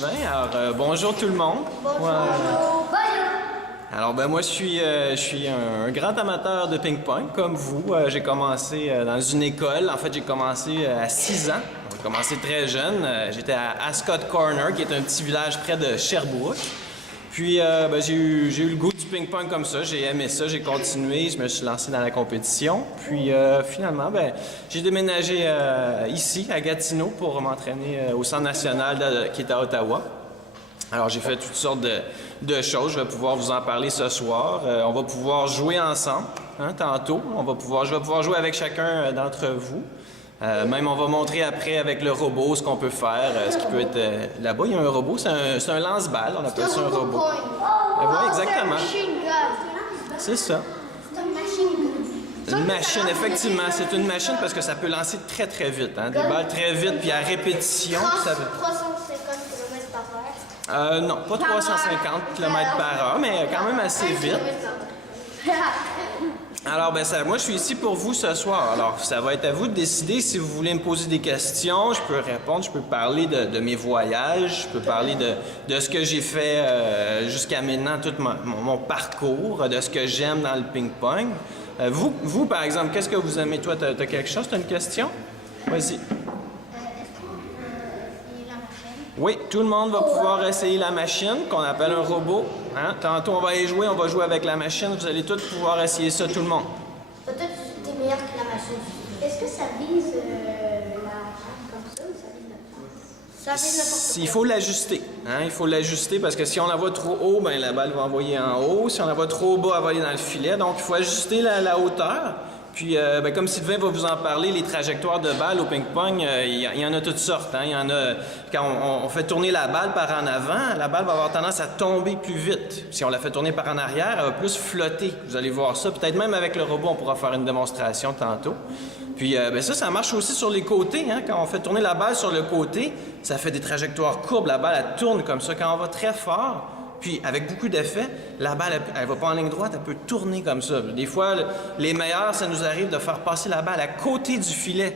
Sylvain. Alors, bonjour tout le monde. Bonjour. Alors, moi, je suis un grand amateur de ping-pong, comme vous. J'ai commencé dans une école. En fait, j'ai commencé à 6 ans. J'ai commencé très jeune. J'étais à Ascot Corner, qui est un petit village près de Sherbrooke. Puis, j'ai eu le goût du ping-pong comme ça. J'ai aimé ça, j'ai continué, je me suis lancé dans la compétition. Puis, finalement, j'ai déménagé ici, à Gatineau, pour m'entraîner au Centre national qui est à Ottawa. Alors, j'ai fait toutes sortes de choses. Je vais pouvoir vous en parler ce soir. On va pouvoir jouer ensemble, tantôt. Je vais pouvoir jouer avec chacun d'entre vous. Même on va montrer après avec le robot ce qu'on peut faire, ce qui peut être... là-bas, il y a un robot, c'est un lance-balle, on appelle ça un robot. Oui, exactement. C'est ça. Une machine, effectivement, c'est une machine parce que ça peut lancer très très vite, des balles très vite, puis à répétition. 350 km par heure. Non, pas 350 km par heure, mais quand même assez vite. Alors, moi, je suis ici pour vous ce soir. Alors, ça va être à vous de décider si vous voulez me poser des questions. Je peux répondre, je peux parler de mes voyages, je peux parler de ce que j'ai fait jusqu'à maintenant, tout mon parcours, de ce que j'aime dans le ping-pong. Vous, par exemple, qu'est-ce que vous aimez? Toi, t'as quelque chose? T'as une question? Vas-y. Oui, tout le monde va pouvoir essayer la machine qu'on appelle un robot. Tantôt, on va y jouer, on va jouer avec la machine. Vous allez tous pouvoir essayer ça, tout le monde. Peut-être que tu es meilleur que la machine. Est-ce que ça vise la jambe comme ça ou ça vise la face? Ça vise n'importe quoi. Il faut l'ajuster. Il faut l'ajuster parce que si on la va trop haut, la balle va envoyer en haut. Si on la va trop bas, elle va aller dans le filet. Donc, il faut ajuster la hauteur. Puis, comme Sylvain va vous en parler, les trajectoires de balles au ping-pong, il y en a toutes sortes. Il y en a, quand on fait tourner la balle par en avant, la balle va avoir tendance à tomber plus vite. Si on la fait tourner par en arrière, elle va plus flotter. Vous allez voir ça. Peut-être même avec le robot, on pourra faire une démonstration tantôt. Puis, ça marche aussi sur les côtés. Quand on fait tourner la balle sur le côté, ça fait des trajectoires courbes. La balle, elle tourne comme ça. Quand on va très fort, puis, avec beaucoup d'effets, la balle, elle va pas en ligne droite, elle peut tourner comme ça. Des fois, les meilleurs, ça nous arrive de faire passer la balle à côté du filet.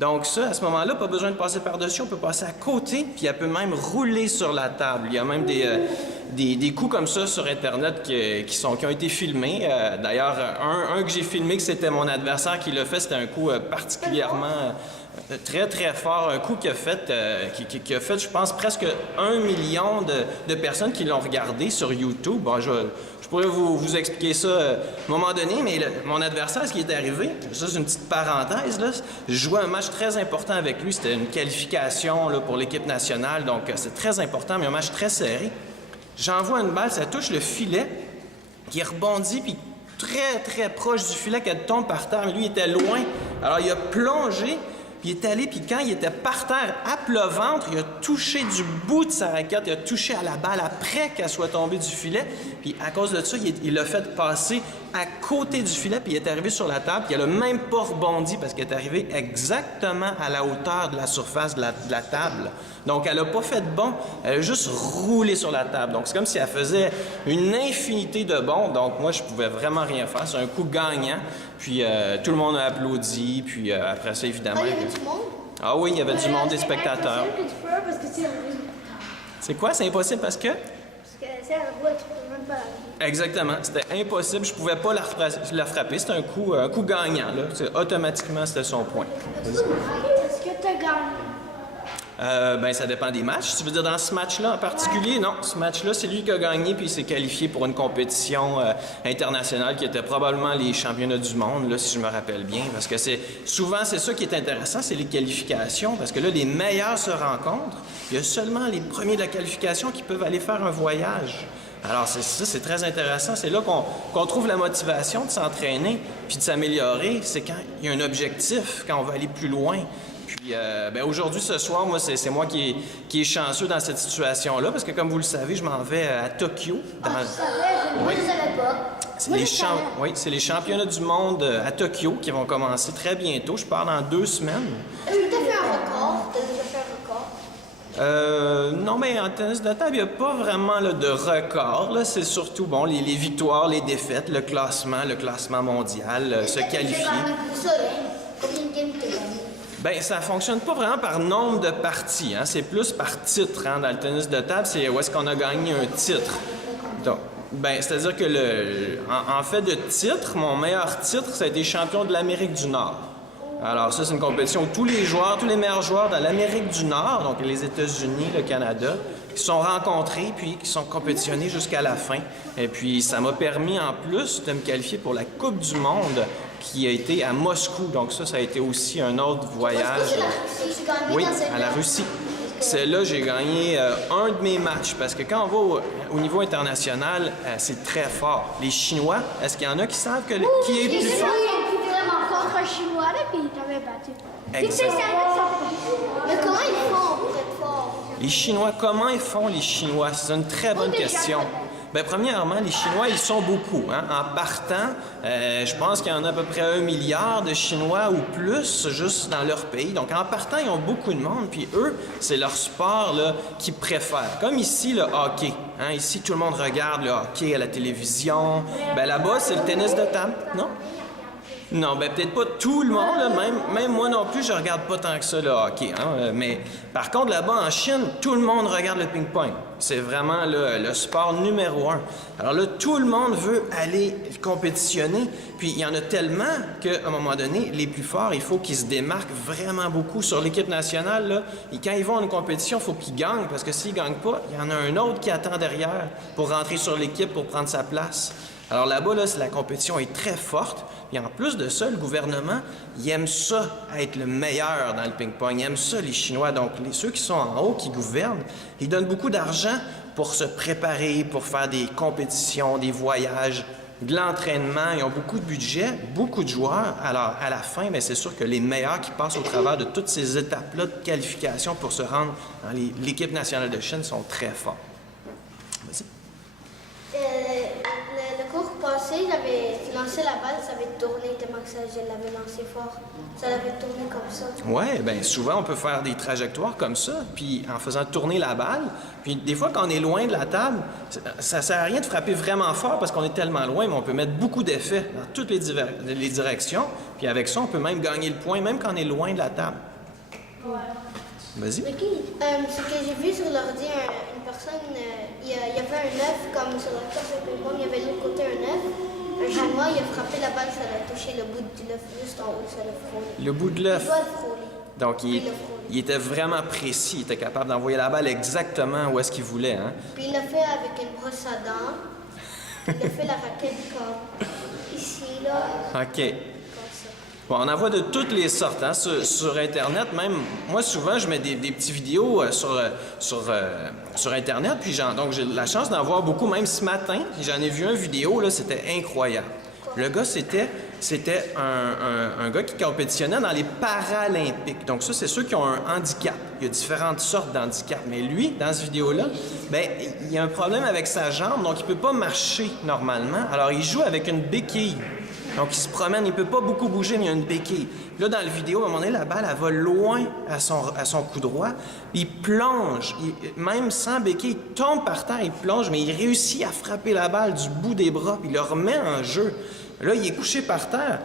Donc ça, à ce moment-là, pas besoin de passer par-dessus, on peut passer à côté, puis elle peut même rouler sur la table. Il y a même des coups comme ça sur Internet qui ont été filmés. D'ailleurs, un que j'ai filmé, que c'était mon adversaire qui l'a fait, c'était un coup particulièrement... très, très fort. Un coup qui a fait, je pense, presque 1 million de personnes qui l'ont regardé sur YouTube. Bon, je pourrais vous expliquer ça à un moment donné, mais mon adversaire, ce qui est arrivé, ça c'est une petite parenthèse, là, je jouais un match très important avec lui. C'était une qualification là, pour l'équipe nationale, donc c'est très important, mais un match très serré. J'envoie une balle, ça touche le filet, qui rebondit, puis très, très proche du filet, qu'elle tombe par terre, mais lui, il était loin. Alors, il a plongé, puis il est allé, puis quand il était par terre, à plat ventre, il a touché du bout de sa raquette, il a touché à la balle après qu'elle soit tombée du filet, puis à cause de ça, il l'a fait passer à côté du filet, puis il est arrivé sur la table, puis il n'a même pas rebondi parce qu'il est arrivé exactement à la hauteur de la surface de la table. Donc, elle n'a pas fait de bond, elle a juste roulé sur la table. Donc, c'est comme si elle faisait une infinité de bonds. Donc, moi, je pouvais vraiment rien faire. C'est un coup gagnant. Puis, tout le monde a applaudi. Puis, après ça, évidemment... il y avait du monde? Ah oui, il y avait du monde, des spectateurs. C'est impossible que tu peux, parce que c'est un réseau. C'est quoi? C'est impossible parce que? Parce que c'est un robot, tu peux même pas la... Exactement. C'était impossible. Je pouvais pas la frapper. C'était un coup gagnant. Là. Automatiquement, c'était son point. Est-ce que tu as gagné? Ça dépend des matchs. Tu veux dire dans ce match-là en particulier? Non, ce match-là, c'est lui qui a gagné puis il s'est qualifié pour une compétition internationale qui était probablement les championnats du monde, là, si je me rappelle bien. Parce que souvent, c'est ça qui est intéressant, c'est les qualifications. Parce que là, les meilleurs se rencontrent. Il y a seulement les premiers de la qualification qui peuvent aller faire un voyage. Alors, c'est très intéressant. C'est là qu'on trouve la motivation de s'entraîner puis de s'améliorer. C'est quand il y a un objectif, quand on va aller plus loin. Puis, aujourd'hui, ce soir, moi, c'est moi qui est chanceux dans cette situation-là, parce que, comme vous le savez, je m'en vais à Tokyo. Je savais, je ne savais pas. C'est les championnats du monde à Tokyo qui vont commencer très bientôt. Je pars dans 2 semaines. Est-ce que tu as fait un record? Tu as déjà fait un record? Non, mais en tennis de table, il n'y a pas vraiment là, de record. Là. C'est surtout les victoires, les défaites, le classement mondial, se qualifier. Tu as gagné pour ça, hein? Combien de games tu as gagné? Ben, ça fonctionne pas vraiment par nombre de parties, hein. C'est plus par titre, hein. Dans le tennis de table, c'est où est-ce qu'on a gagné un titre. Donc, ben, c'est-à-dire que en fait de titre, mon meilleur titre, ça a été champion de l'Amérique du Nord. Alors ça, c'est une compétition où tous les meilleurs joueurs de l'Amérique du Nord, donc les États-Unis, le Canada, qui se sont rencontrés puis qui sont compétitionnés jusqu'à la fin. Et puis ça m'a permis en plus de me qualifier pour la Coupe du Monde qui a été à Moscou. Donc ça a été aussi un autre voyage. Oui, à la Russie. Celle-là, j'ai gagné un de mes matchs parce que quand on va au niveau international, c'est très fort. Les Chinois, est-ce qu'il y en a qui savent qui est plus fort? Vraiment contre un Chinois, là, puis il t'avait battu. Exactement. Mais comment ils font pour être forts? Les Chinois, comment ils font les Chinois? C'est une très bonne question. Bien, premièrement, les Chinois, ils sont beaucoup. Hein? En partant, je pense qu'il y en a à peu près 1 milliard de Chinois ou plus juste dans leur pays. Donc, en partant, ils ont beaucoup de monde. Puis eux, c'est leur sport là, qu'ils préfèrent. Comme ici, le hockey. Hein? Ici, tout le monde regarde le hockey à la télévision. Bien, là-bas, c'est le tennis de table, non? Non, ben peut-être pas tout le monde, là. Même moi non plus, je regarde pas tant que ça le hockey. Hein? Mais par contre, là-bas en Chine, tout le monde regarde le ping-pong. C'est vraiment le sport numéro 1. Alors là, tout le monde veut aller compétitionner. Puis il y en a tellement qu'à un moment donné, les plus forts, il faut qu'ils se démarquent vraiment beaucoup sur l'équipe nationale. Là. Et quand ils vont à une compétition, il faut qu'ils gagnent. Parce que s'ils ne gagnent pas, il y en a un autre qui attend derrière pour rentrer sur l'équipe, pour prendre sa place. Alors là-bas, là, la compétition est très forte. Et en plus de ça, le gouvernement, il aime ça, être le meilleur dans le ping-pong. Il aime ça, les Chinois. Donc, ceux qui sont en haut, qui gouvernent, ils donnent beaucoup d'argent pour se préparer, pour faire des compétitions, des voyages, de l'entraînement. Ils ont beaucoup de budget, beaucoup de joueurs. Alors, à la fin, bien, c'est sûr que les meilleurs qui passent au travers de toutes ces étapes-là de qualification pour se rendre dans l'équipe nationale de Chine sont très forts. Vas-y. Le cours passé, j'avais lancé la balle, ça avait tourné tellement que je l'avais lancé fort. Ça avait tourné comme ça. Oui, bien souvent, on peut faire des trajectoires comme ça, puis en faisant tourner la balle. Puis des fois, quand on est loin de la table, ça sert à rien de frapper vraiment fort parce qu'on est tellement loin, mais on peut mettre beaucoup d'effets dans toutes les directions. Puis avec ça, on peut même gagner le point, même quand on est loin de la table. Ouais. Vas-y. Ce que j'ai vu sur l'ordi, une personne, il y avait un œuf comme sur la carte de ping-pong, il y avait de l'autre côté un œuf. Un Chinois, il a frappé la balle, ça l'a touché le bout de l'œuf juste en haut, ça l'a frôlé. Le bout de l'œuf. Il doit le frôler. Donc, il était vraiment précis, il était capable d'envoyer la balle exactement où est-ce qu'il voulait. Hein? Puis il l'a fait avec une brosse à dents. Il a fait la raquette comme ici, là. OK. Bon, on en voit de toutes les sortes, hein, sur Internet. Même, moi, souvent, je mets des petites vidéos sur Internet, puis donc j'ai la chance d'en voir beaucoup. Même ce matin, j'en ai vu une vidéo, là, c'était incroyable. Le gars, c'était un gars qui compétitionnait dans les Paralympiques. Donc ça, c'est ceux qui ont un handicap. Il y a différentes sortes d'handicap. Mais lui, dans cette vidéo-là, bien, il a un problème avec sa jambe, donc il ne peut pas marcher normalement. Alors, il joue avec une béquille. Donc, il se promène, il ne peut pas beaucoup bouger, mais il y a une béquille. Là, dans la vidéo, à un moment donné, la balle, elle va loin à son coup droit. Il plonge, même sans béquille, il tombe par terre, il plonge, mais il réussit à frapper la balle du bout des bras, puis il le remet en jeu. Là, il est couché par terre.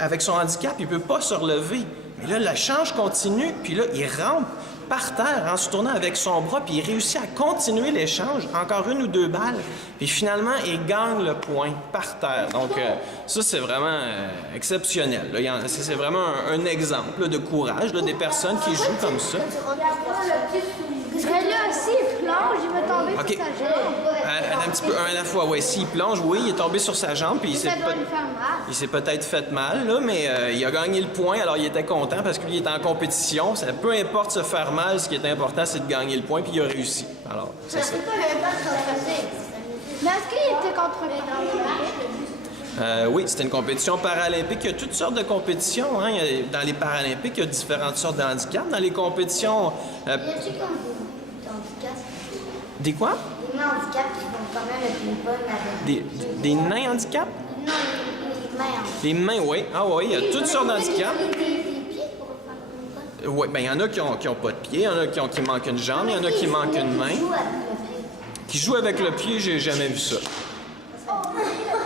Avec son handicap, il ne peut pas se relever. Mais là, l'échange continue, puis là, il rampe par terre en se tournant avec son bras, puis il réussit à continuer l'échange, encore une ou deux balles, puis finalement, il gagne le point par terre. Donc, ça, c'est vraiment exceptionnel. C'est vraiment un exemple là, de courage là, des personnes qui jouent comme ça. Là, s'il plonge, il va tomber sur sa jambe. Un petit peu, un à la fois, oui. S'il plonge, oui, il est tombé sur sa jambe, puis il s'est peut-être fait mal, là, mais il a gagné le point, alors il était content parce qu'il est en compétition. Peu importe se faire mal, ce qui est important, c'est de gagner le point, puis il a réussi. Alors, c'est ça. Mais est-ce qu'il était contre Oui, c'était une compétition paralympique. Il y a toutes sortes de compétitions. Hein. Dans les paralympiques, il y a différentes sortes de handicaps. Dans les compétitions... Y a-t-il comme des handicaps? Des quoi? Des nains handicaps qui font quand même le ping-pong avec... Des nains handicaps? Non, les mains. Les mains, oui. Ah oui, il y a toutes sortes d'handicaps. Des pieds pour faire le ping-pong? Oui, bien, il y en a qui n'ont pas de pied, il y en a qui manquent une jambe, il y en a qui manquent une main. Qui jouent avec le pied? Qui jouent avec le pied, j'ai jamais vu ça.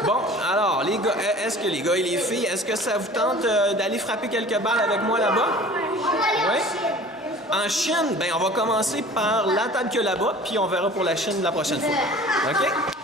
Bon, alors, les gars, est-ce que les gars et les filles, est-ce que ça vous tente d'aller frapper quelques balles avec moi là-bas? Oui? En Chine, ben on va commencer par la table qu'il y a là-bas, puis on verra pour la Chine la prochaine fois. OK?